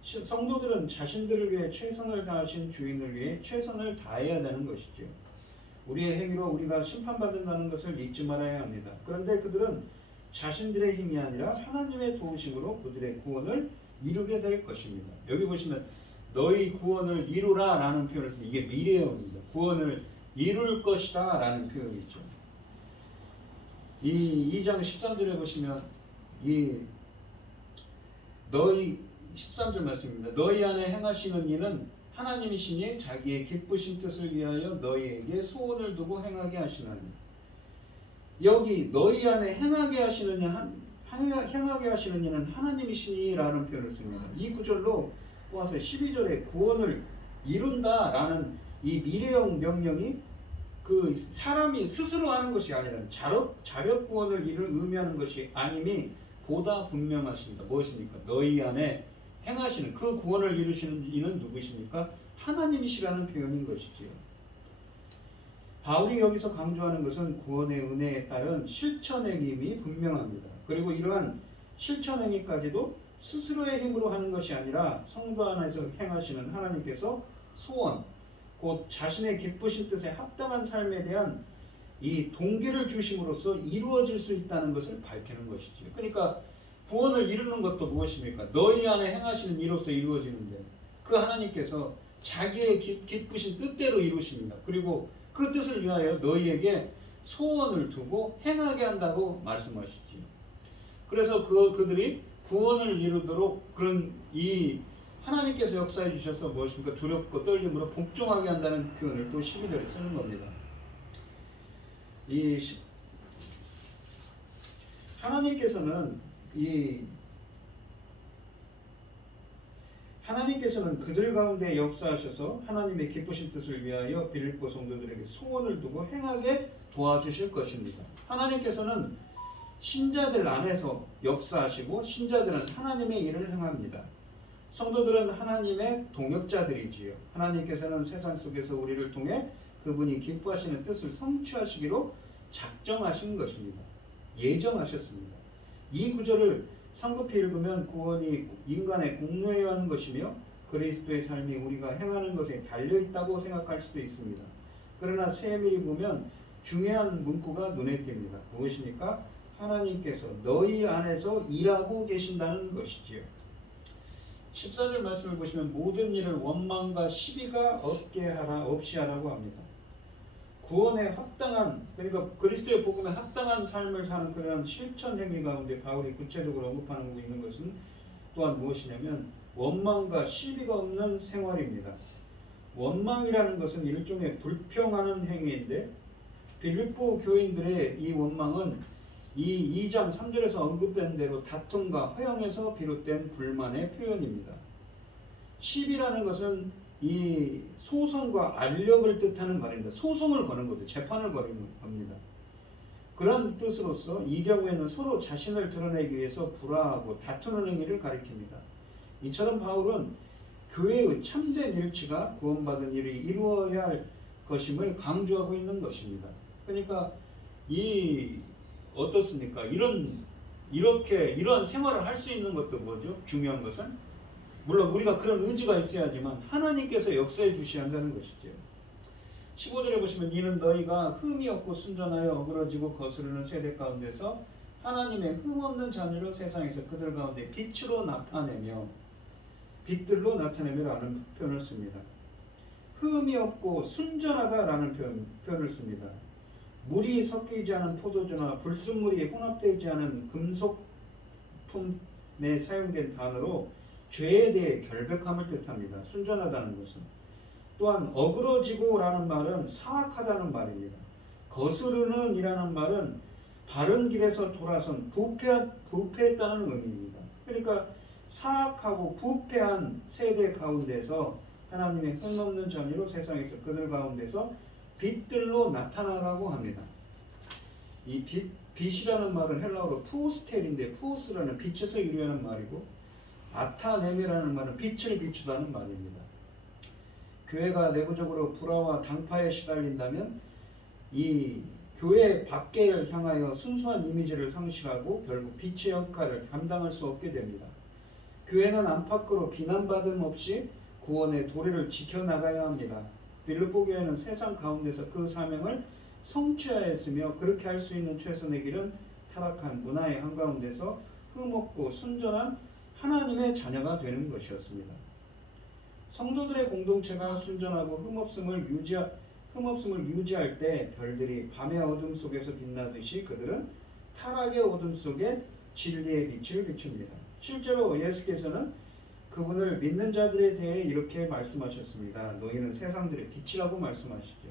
성도들은 자신들을 위해 최선을 다하신 주인을 위해 최선을 다해야 되는 것이죠. 우리의 행위로 우리가 심판받는다는 것을 잊지 말아야 합니다. 그런데 그들은 자신들의 힘이 아니라 하나님의 도우심으로 그들의 구원을 이루게 될 것입니다. 여기 보시면 너희 구원을 이루라 라는 표현을 씁니다. 이게 미래형입니다. 구원을 이룰 것이다 라는 표현이죠. 이 2장 13절에 보시면 너희 13절 말씀입니다. 너희 안에 행하시는 이는 하나님이시니 자기의 기쁘신 뜻을 위하여 너희에게 소원을 두고 행하게 하시나니. 여기 너희 안에 행하게 하시는 이는 하나님이시니 라는 표현을 씁니다. 이 구절로 모아서 12절에 구원을 이룬다 라는 이 미래형 명령이 그 사람이 스스로 하는 것이 아니라 자력 구원을 의미하는 것이 아님이 보다 분명하십니다. 무엇입니까? 너희 안에 행하시는 그 구원을 이루시는 이는 누구십니까? 하나님이시라는 표현인 것이지요. 바울이 여기서 강조하는 것은 구원의 은혜에 따른 실천행임이 분명합니다. 그리고 이러한 실천행위까지도 스스로의 힘으로 하는 것이 아니라 성도 안에서 행하시는 하나님께서 소원, 곧 자신의 기쁘신 뜻에 합당한 삶에 대한 이 동기를 주심으로써 이루어질 수 있다는 것을 밝히는 것이지요. 그러니까 구원을 이루는 것도 무엇입니까? 너희 안에 행하시는 이로써 이루어지는데 그 하나님께서 자기의 기쁘신 뜻대로 이루십니다. 그리고 그 뜻을 위하여 너희에게 소원을 두고 행하게 한다고 말씀하시지요. 그래서 그들이 구원을 이루도록 그런 이 하나님께서 역사해 주셔서 무엇입니까? 두렵고 떨림으로 복종하게 한다는 표현을 또 12절에 쓰는 겁니다. 하나님께서는 그들 가운데 역사하셔서 하나님의 기쁘신 뜻을 위하여 빌립보 성도들에게 소원을 두고 행하게 도와주실 것입니다. 하나님께서는 신자들 안에서 역사하시고 신자들은 하나님의 일을 행합니다. 성도들은 하나님의 동역자들이지요. 하나님께서는 세상 속에서 우리를 통해 그분이 기뻐하시는 뜻을 성취하시기로 작정하신 것입니다. 예정하셨습니다. 이 구절을 성급히 읽으면 구원이 인간의 공로여야 하는 것이며 그리스도의 삶이 우리가 행하는 것에 달려있다고 생각할 수도 있습니다. 그러나 세밀히 보면 중요한 문구가 눈에 띕니다. 무엇입니까? 하나님께서 너희 안에서 일하고 계신다는 것이지요. 14절 말씀을 보시면 모든 일을 원망과 시비가 없이 하라고 합니다. 구원에 합당한, 그러니까 그리스도의 복음에 합당한 삶을 사는 그런 실천 행위 가운데 바울이 구체적으로 언급하고 있는 것은 또한 무엇이냐면 원망과 시비가 없는 생활입니다. 원망이라는 것은 일종의 불평하는 행위인데 빌립보 교인들의 이 원망은 이 2장 3절에서 언급된 대로 다툼과 허영에서 비롯된 불만의 표현입니다. 시비라는 것은 이 소송과 알력을 뜻하는 말입니다. 소송을 거는 것도 재판을 벌이는 겁니다. 그런 뜻으로서 이 경우에는 서로 자신을 드러내기 위해서 불화하고 다투는 행위를 가리킵니다. 이처럼 바울은 교회의 참된 일치가 구원받은 일이 이루어야 할 것임을 강조하고 있는 것입니다. 그러니까 어떻습니까? 이러한 생활을 할 수 있는 것도 뭐죠? 중요한 것은 물론 우리가 그런 의지가 있어야지만 하나님께서 역사해 주셔야 한다는 것이죠. 15절에 보시면 이는 너희가 흠이 없고 순전하여 어그러지고 거스르는 세대 가운데서 하나님의 흠없는 자녀로 세상에서 그들 가운데 빛들로 나타내며라는 표현을 씁니다. 흠이 없고 순전하다라는 표현을 씁니다. 물이 섞이지 않은 포도주나 불순물이 혼합되지 않은 금속품에 사용된 단어로 죄에 대해 결백함을 뜻합니다. 순전하다는 것은. 또한 어그러지고라는 말은 사악하다는 말입니다. 거스르는 이라는 말은 바른 길에서 돌아선 부패했다는 의미입니다. 그러니까 사악하고 부패한 세대 가운데서 하나님의 흠없는 자녀로 세상에서 그들 가운데서 빛들로 나타나라고 합니다. 이 빛이라는 말은 헬라어로 푸스텔인데 푸스라는 빛에서 이루어하는 말이고 아타네메라는 말은 빛을 비추다는 말입니다. 교회가 내부적으로 불화와 당파에 시달린다면 이 교회 밖을 향하여 순수한 이미지를 상실하고 결국 빛의 역할을 감당할 수 없게 됩니다. 교회는 안팎으로 비난받음 없이 구원의 도리를 지켜나가야 합니다. 빌립보 교회는 세상 가운데서 그 사명을 성취하였으며 그렇게 할 수 있는 최선의 길은 타락한 문화의 한가운데서 흠없고 순전한 하나님의 자녀가 되는 것이었습니다. 성도들의 공동체가 순전하고 흠없음을 유지할 때 별들이 밤의 어둠 속에서 빛나듯이 그들은 타락의 어둠 속에 진리의 빛을 비춥니다. 실제로 예수께서는 그분을 믿는 자들에 대해 이렇게 말씀하셨습니다. 너희는 세상들의 빛이라고 말씀하시죠.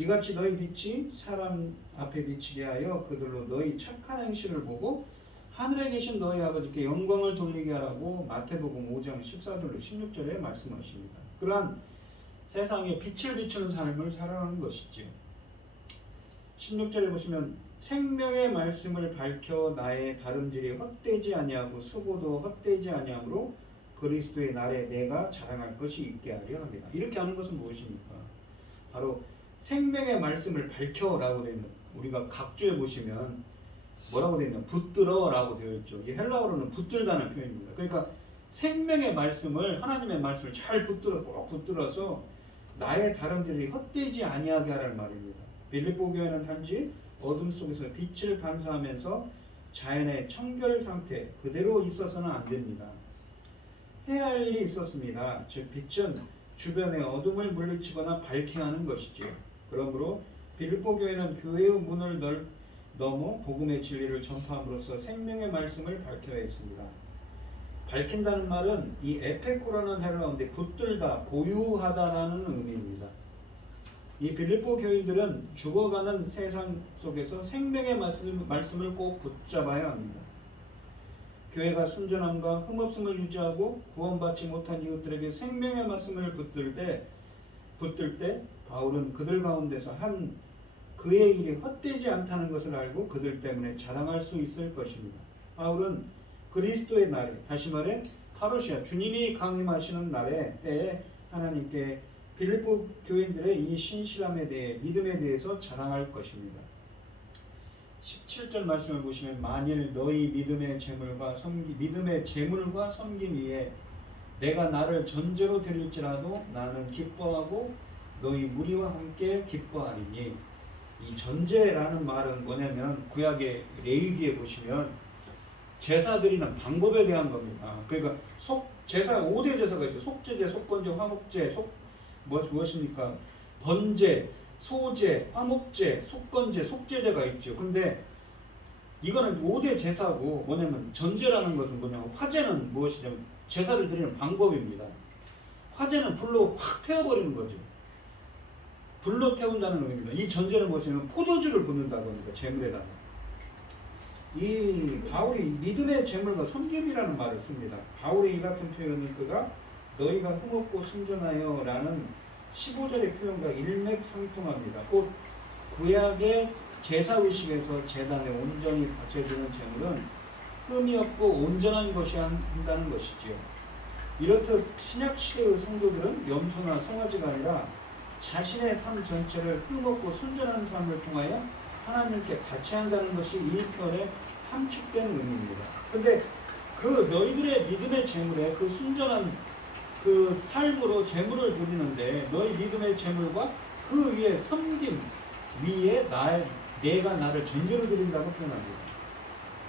이같이 너희 빛이 사람 앞에 비치게 하여 그들로 너희 착한 행실을 보고 하늘에 계신 너희 아버지께 영광을 돌리게 하라고 마태복음 5장 14절로 16절에 말씀하십니다. 그러한 세상에 빛을 비추는 삶을 살아가는 것이지요. 16절에 보시면 생명의 말씀을 밝혀 나의 다름질이 헛되지 아니하고 수고도 헛되지 아니하므로 그리스도의 날에 내가 자랑할 것이 있게 하려 합니다. 이렇게 하는 것은 무엇입니까? 바로 생명의 말씀을 밝혀라고 되어 있는, 우리가 각주에 보시면 뭐라고 되어 있냐, 붙들어라고 되어 있죠. 이 헬라어로는 붙들다는 표현입니다. 그러니까 생명의 말씀을, 하나님의 말씀을 잘 꼭 붙들어서 나의 다름질이 헛되지 아니하게 하라는 말입니다. 빌립보 교회는 단지 어둠 속에서 빛을 반사하면서 자연의 청결 상태 그대로 있어서는 안 됩니다. 해야 할 일이 있었습니다. 즉 빛은 주변의 어둠을 물리치거나 밝게 하는 것이지요. 그러므로 빌립보 교회는 교회의 문을 넘어 복음의 진리를 전파함으로써 생명의 말씀을 밝혀야 했습니다. 밝힌다는 말은 이 에페코라는 헬라어인데 붙들다, 보유하다라는 의미입니다. 이 빌립보 교인들은 죽어가는 세상 속에서 생명의 말씀을 꼭 붙잡아야 합니다. 교회가 순전함과 흠없음을 유지하고 구원받지 못한 이웃들에게 생명의 말씀을 붙들 때 바울은 그들 가운데서 그의 일이 헛되지 않다는 것을 알고 그들 때문에 자랑할 수 있을 것입니다. 바울은 그리스도의 날에, 다시 말해 파루시아, 주님이 강림하시는 때에 하나님께 빌립보 교인들의 이 신실함에 대해, 믿음에 대해서 자랑할 것입니다. 17절 말씀을 보시면 만일 너희 믿음의 재물과 섬김 위에 내가 나를 전제로 드릴지라도 나는 기뻐하고 너희 무리와 함께 기뻐하리니. 이 전제라는 말은 뭐냐면 구약의 레위기에 보시면 제사 드리는 방법에 대한 겁니다. 그러니까 제사 5대 제사가 있죠. 속죄제, 속건제, 화목제, 무엇입니까? 번제, 소제, 화목제, 속건제, 속죄제가 있죠. 근데 이거는 5대 제사고 뭐냐면 전제라는 것은 뭐냐면 화제는 무엇이냐면 제사를 드리는 방법입니다. 화제는 불로 확 태워버리는 거죠. 불로 태운다는 의미입니다. 이 전제는 무엇이냐면 포도주를 붓는다고 합니다. 제물에다가. 이 바울이 믿음의 제물과 섬김이라는 말을 씁니다. 바울의 이 같은 표현은 그가 너희가 흠없고 순전하여 라는 15절의 표현과 일맥상통합니다. 곧 구약의 제사의식에서 제단에 온전히 바쳐지는 제물은 흠이 없고 온전한 것이어야 한다는 것이지요. 이렇듯 신약시대의 성도들은 염소나 송아지가 아니라 자신의 삶 전체를 흠없고 순전한 삶을 통하여 하나님께 바쳐한다는 것이 이 편에 함축된 의미입니다. 근데 그 너희들의 믿음의 제물에 그 순전한 그 삶으로 제물을 드리는데 너희 믿음의 제물과 그 위에 섬김 위에 내가 나를 전제로 드린다고 표현합니다.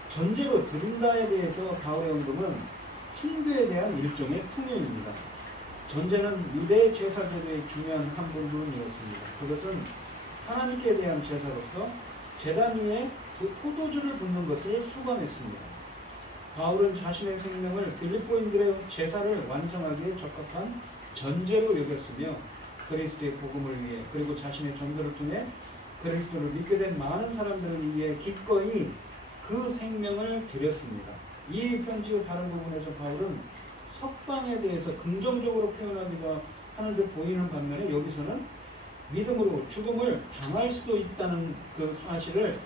전제로 드린다에 대해서 바울의 언급은 순교에 대한 일종의 통일입니다. 전제는 유대 제사제도의 중요한 한 부분이었습니다. 그것은 하나님께 대한 제사로서 제단 위에 그 포도주를 붓는 것을 수반했습니다. 바울은 자신의 생명을 빌립보인들의 제사를 완성하기에 적합한 전제로 여겼으며 그리스도의 복음을 위해 그리고 자신의 전도를 통해 그리스도를 믿게 된 많은 사람들을 위해 기꺼이 그 생명을 드렸습니다. 이 편지의 다른 부분에서 바울은 석방에 대해서 긍정적으로 표현하기도 하는 듯 보이는 반면에 여기서는 믿음으로 죽음을 당할 수도 있다는 그 사실을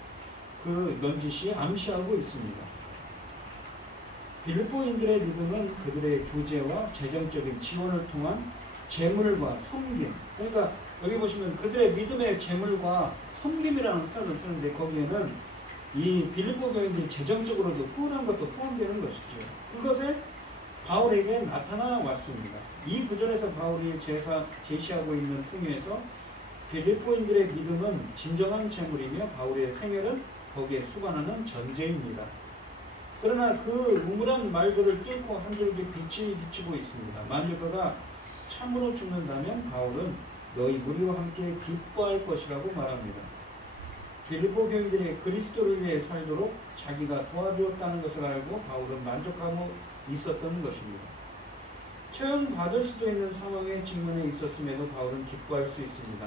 넌지시 암시하고 있습니다. 빌립보인들의 믿음은 그들의 교제와 재정적인 지원을 통한 재물과 섬김. 그러니까 여기 보시면 그들의 믿음의 재물과 섬김이라는 표현을 쓰는데 거기에는 이 빌립보 교인들이 재정적으로도 후원한 것도 포함되는 것이죠. 그것에 바울에게 나타나 왔습니다. 이 구절에서 바울이 제시하고 있는 통일에서 빌립보인들의 믿음은 진정한 재물이며 바울의 생애는 거기에 수반하는 전제입니다. 그러나 그 우물한 말들을 뚫고 한 줄기 빛이 비치고 있습니다. 만일 그가 참으로 죽는다면 바울은 너희 무리와 함께 기뻐할 것이라고 말합니다. 빌립보 교인들이 그리스도를 위해 살도록 자기가 도와주었다는 것을 알고 바울은 만족하고 있었던 것입니다. 처형받을 수도 있는 상황에 직면해 있었음에도 바울은 기뻐할 수 있습니다.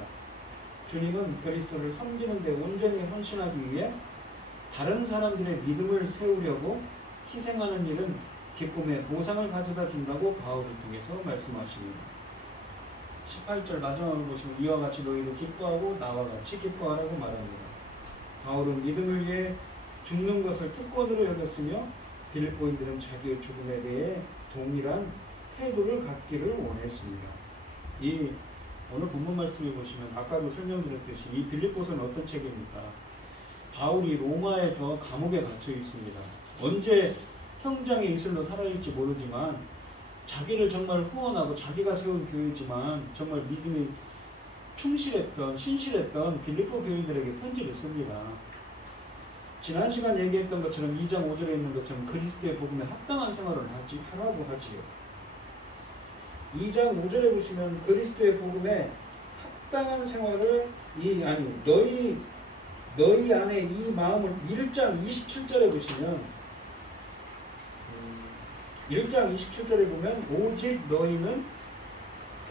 주님은 그리스도를 섬기는 데 온전히 헌신하기 위해 다른 사람들의 믿음을 세우려고 희생하는 일은 기쁨의 보상을 가져다 준다고 바울을 통해서 말씀하십니다. 18절 마지막을 보시면 이와 같이 너희도 기뻐하고 나와 같이 기뻐하라고 말합니다. 바울은 믿음을 위해 죽는 것을 특권으로 여겼으며 빌립보인들은 자기의 죽음에 대해 동일한 태도를 갖기를 원했습니다. 이 오늘 본문 말씀을 보시면 아까도 설명드렸듯이 이 빌립보서는 어떤 책입니까? 바울이 로마에서 감옥에 갇혀 있습니다. 언제 형장의 이슬로 사라질지 모르지만 자기를 정말 후원하고 자기가 세운 교회지만 정말 믿음이 충실했던 신실했던 빌립보 교인들에게 편지를 씁니다. 지난 시간 얘기했던 것처럼 2장 5절에 있는 것처럼 그리스도의 복음에 합당한 생활을 하라고 하지요. 2장 5절에 보시면 그리스도의 복음에 합당한 생활을 너희 안에 이 마음을 1장 27절에 보시면 1장 27절에 보면 오직 너희는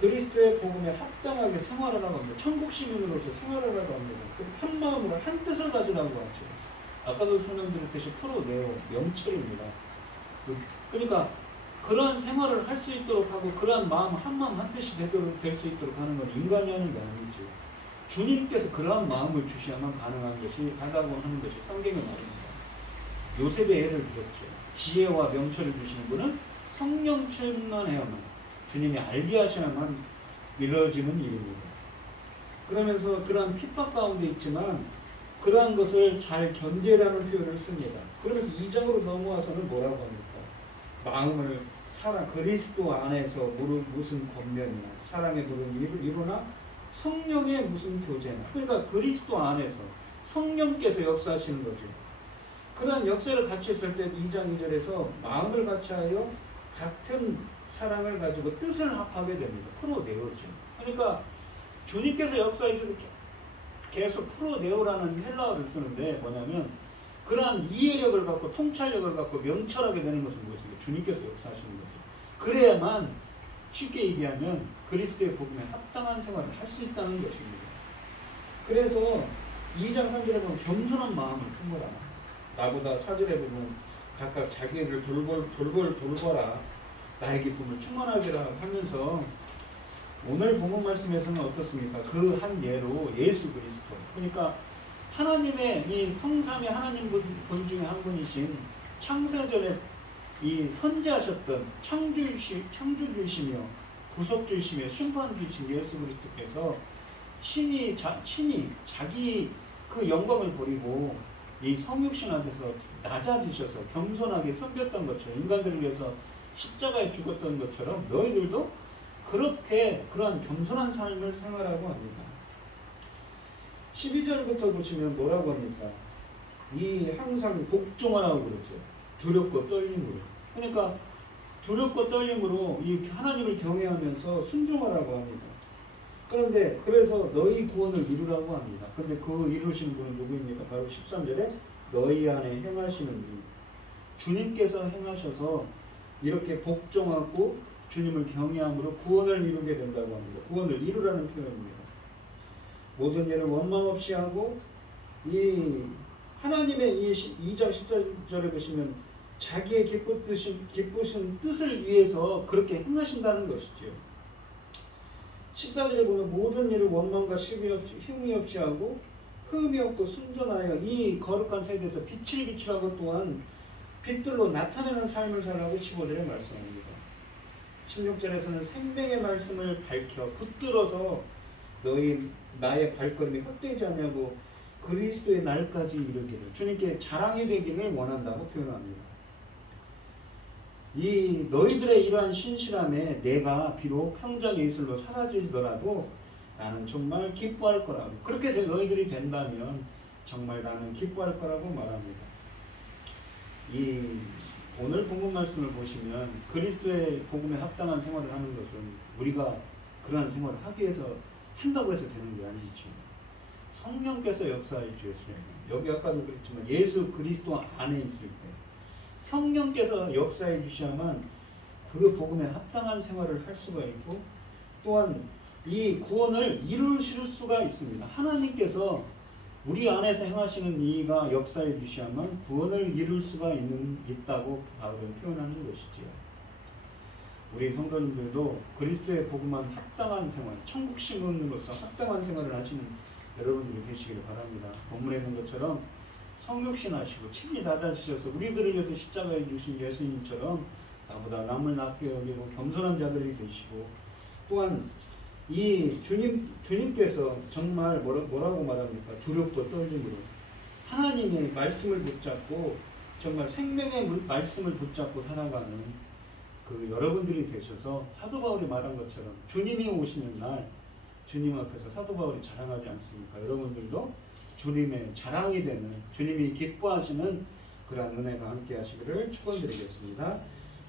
그리스도의 복음에 합당하게 생활하라고 합니다. 천국 시민으로서 생활하라고 합니다. 한 마음으로 한 뜻을 가지라고 하죠. 아까도 설명드렸듯이 프로네오 명철입니다. 그러니까 그러한 생활을 할 수 있도록 하고 그러한 마음 한 마음 한 뜻이 될 수 있도록 하는 건 인간이 하는 게 아니죠. 주님께서 그러한 마음을 주셔야만 가능한 것이 하다고 하는 것이 성경의 말입니다. 요셉의 예를 들었죠. 지혜와 명철을 주시는 분은 성령 충만해야만 주님이 알게 하셔야만 이루어지는 일입니다. 그러면서 그러한 핍박 가운데 있지만 그러한 것을 잘 견뎌라는 표현을 씁니다. 그러면서 2장으로 넘어와서는 뭐라고 합니까? 마음을 그리스도 안에서 무슨 권면이나 사랑의 무슨 이루나 성령의 무슨 교제나, 그러니까 그리스도 안에서 성령께서 역사하시는 거죠. 그러한 역사를 같이 했을 때 2장 2절에서 마음을 같이하여 같은 사랑을 가지고 뜻을 합하게 됩니다. 프로네오죠. 그러니까 주님께서 역사해 주는 계속 프로네오라는 헬라어를 쓰는데 뭐냐면 그러한 이해력을 갖고 통찰력을 갖고 명철하게 되는 것은 무엇입니까? 주님께서 역사하시는 거죠. 그래야만 쉽게 얘기하면 그리스도의 복음에 합당한 생활을 할 수 있다는 것입니다. 그래서 2장 3절에 보면 겸손한 마음을 품어라. 나보다 4절에 보면 각각 자기 일을 돌보라. 나의 기쁨을 충만하게라 하면서 오늘 본문 말씀에서는 어떻습니까? 그 한 예로 예수 그리스도, 그러니까 하나님의 이 성삼위 하나님 분 중에 한 분이신 창세전에 이 선지하셨던 창조주이시며 구속주이시며 심판주이신 예수 그리스도께서 친히 자기 그 영광을 버리고 이 성육신 앞에서 낮아지셔서 겸손하게 섬겼던 것처럼, 인간들을 위해서 십자가에 죽었던 것처럼 너희들도 그렇게 그러한 겸손한 삶을 생활하고 합니다. 12절부터 보시면 뭐라고 합니까? 이 항상 복종하라고 그러죠. 두렵고 떨림으로. 그러니까 두렵고 떨림으로 이 하나님을 경외하면서 순종하라고 합니다. 그런데 그래서 너희 구원을 이루라고 합니다. 그런데 그 이루신 분은 누구입니까? 바로 13절에 너희 안에 행하시는 분. 주님께서 행하셔서 이렇게 복종하고 주님을 경외함으로 구원을 이루게 된다고 합니다. 구원을 이루라는 표현입니다. 모든 일을 원망 없이 하고 이 하나님의 이 2장 14절에 보시면 자기의 기쁘신 뜻을 위해서 그렇게 행하신다는 것이죠. 14절에 보면 모든 일을 원망과 흉이 없이 하고 흠이 없고 순전하여 이 거룩한 세대에서 빛을 비추라고 또한 빛들로 나타내는 삶을 살라고 15절에 말씀합니다. 16절에서는 생명의 말씀을 밝혀 붙들어서 나의 발걸음이 헛되지 않냐고 그리스도의 날까지 이르기를, 주님께 자랑이 되기를 원한다고 표현합니다. 이 너희들의 이러한 신실함에 내가 비록 평장의 이슬로 사라지더라도 나는 정말 기뻐할 거라고, 그렇게 너희들이 된다면 정말 나는 기뻐할 거라고 말합니다. 이 오늘 본문 말씀을 보시면 그리스도의 복음에 합당한 생활을 하는 것은 우리가 그러한 생활을 하기 위해서 한다고 해서 되는 게 아니죠. 성령께서 역사해 주셨어요. 여기 아까도 그랬지만 예수 그리스도 안에 있을 때 성령께서 역사해 주셔야만 그 복음에 합당한 생활을 할 수가 있고, 또한 이 구원을 이루실 수가 있습니다. 하나님께서 우리 안에서 행하시는 이가 역사해 주셔야만 구원을 이룰 수가 있다고 바울은 표현하는 것이지요. 우리 성도님들도 그리스도의 복음만 합당한 생활, 천국 시민으로서 합당한 생활을 하시는 여러분들이 되시기를 바랍니다. 본문에 있는 것처럼 성육신 하시고 친히 낮아지셔서 우리들을 위해서 십자가에 주신 예수님처럼 나보다 남을 낮게 여기고 겸손한 자들이 되시고, 또한 이 주님께서 정말 뭐라고 말합니까? 두렵고 떨림으로 하나님의 말씀을 붙잡고 정말 생명의 말씀을 붙잡고 살아가는 그 여러분들이 되셔서 사도 바울이 말한 것처럼 주님이 오시는 날 주님 앞에서 사도 바울이 자랑하지 않습니까? 여러분들도 주님의 자랑이 되는, 주님이 기뻐하시는 그러한 은혜가 함께 하시기를 축원드리겠습니다.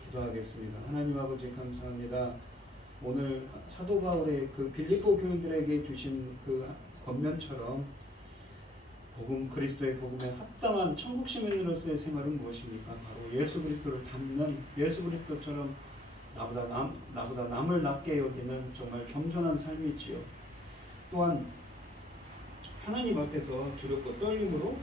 기도하겠습니다. 하나님 아버지 감사합니다. 오늘 사도 바울의 그 빌립보 교인들에게 주신 그 권면처럼 그리스도의 복음에 합당한 천국 시민으로서의 생활은 무엇입니까? 바로 예수 그리스도를 닮는, 예수 그리스도처럼 나보다 남을 낮게 여기는 정말 겸손한 삶이지요. 또한 하나님 앞에서 두렵고 떨림으로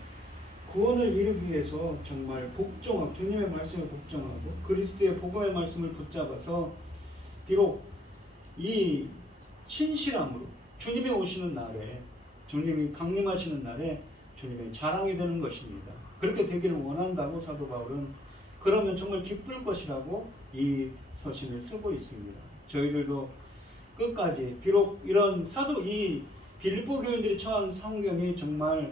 구원을 이루기 위해서 정말 복종하고 주님의 말씀을 복종하고 그리스도의 복음의 말씀을 붙잡아서 비록 이 신실함으로 주님이 오시는 날에, 주님이 강림하시는 날에 주님의 자랑이 되는 것입니다. 그렇게 되기를 원한다고 사도 바울은, 그러면 정말 기쁠 것이라고 이 서신을 쓰고 있습니다. 저희들도 끝까지 비록 이런 이 빌립보 교인들이 처한 환경이 정말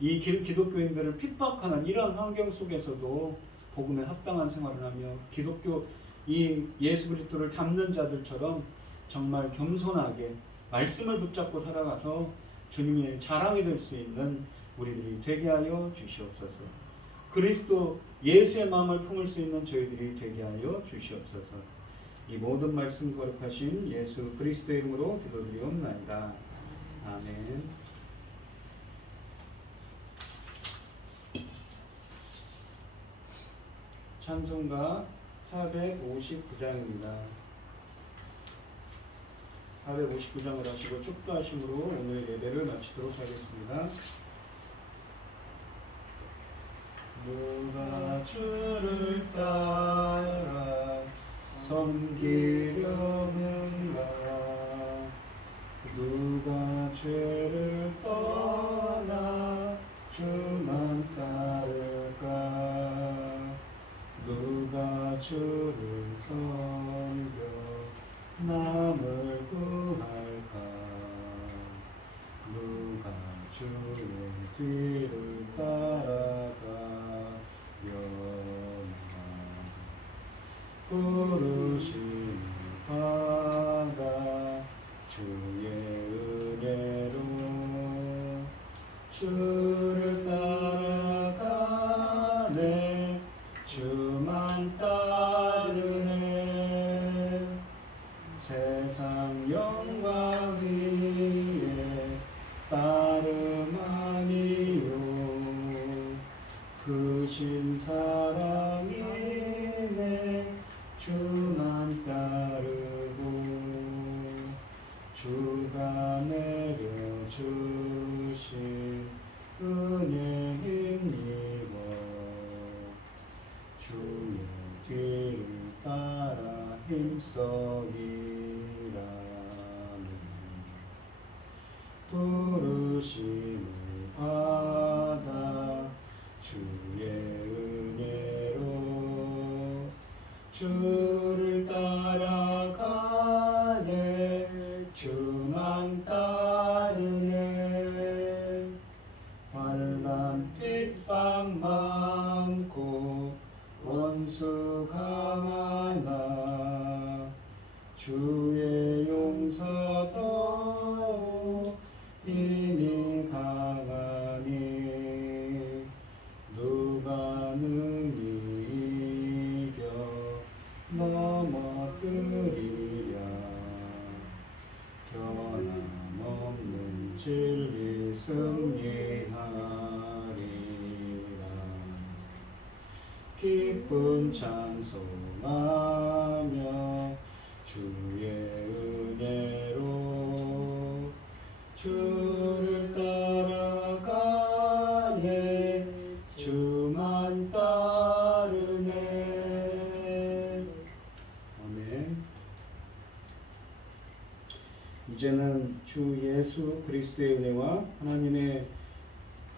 이 기독교인들을 핍박하는 이러한 환경 속에서도 복음에 합당한 생활을 하며 기독교 이 예수 그리스도를 닮는 자들처럼 정말 겸손하게 말씀을 붙잡고 살아가서 주님의 자랑이 될 수 있는 우리들이 되게 하여 주시옵소서. 그리스도 예수의 마음을 품을 수 있는 저희들이 되게 하여 주시옵소서. 이 모든 말씀 거룩하신 예수 그리스도의 이름으로 기도드리옵나이다. 아멘. 찬송가 459장입니다. 459장을 하시고 축도하심으로 오늘 예배를 마치도록 하겠습니다. 누가 주를 따라 섬기려는가? 누가 죄를 떠나 주만 따를까? 누가 주를 섬겨 남을 구할까? 누가 주의 뒤를 따라가려나? 부르심을 받아 주의 은혜로 주를 따라가네. 주만 따르네. 세상 영광 위에 따름 아니요 크신 사랑이네. 주만 따르고 주가 내려주신 은혜 힘입어 주의 뒤를 따라 힘써이라는 부르심을 받아 주의 은혜로 주를 따라가네. 주만 따르네. 환난 핍박 많고 원수 강하나 주의 용서도 이미 강하니 누가 능히 이겨 넘어뜨리랴? 변함없는 진리 승리하리라. 기쁜 찬송하며 주의 은혜로 주를 따라가네. 주만 따르네. 아멘. 이제는 주 예수 그리스도의 은혜와 하나님의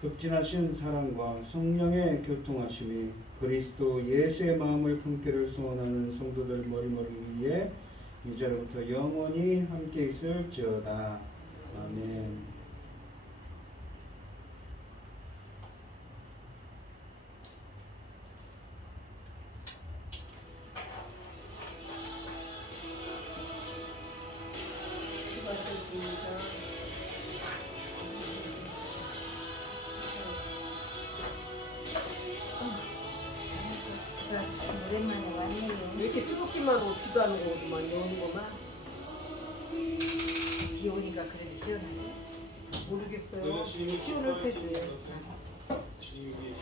극진하신 사랑과 성령의 교통하심이 그리스도 예수의 마음을 품기를 소원하는 성도들 머리머리 위에 이제로부터 영원히 함께 있을지어다. 아멘. 수고하셨습니다. 참 오랜만에 왔네요. 왜 이렇게 뜨겁기만 하고 비도 안 오고 많이 오는구만. 비 오니까 그래도 시원하네. 모르겠어요. 시원할 테지. 주님이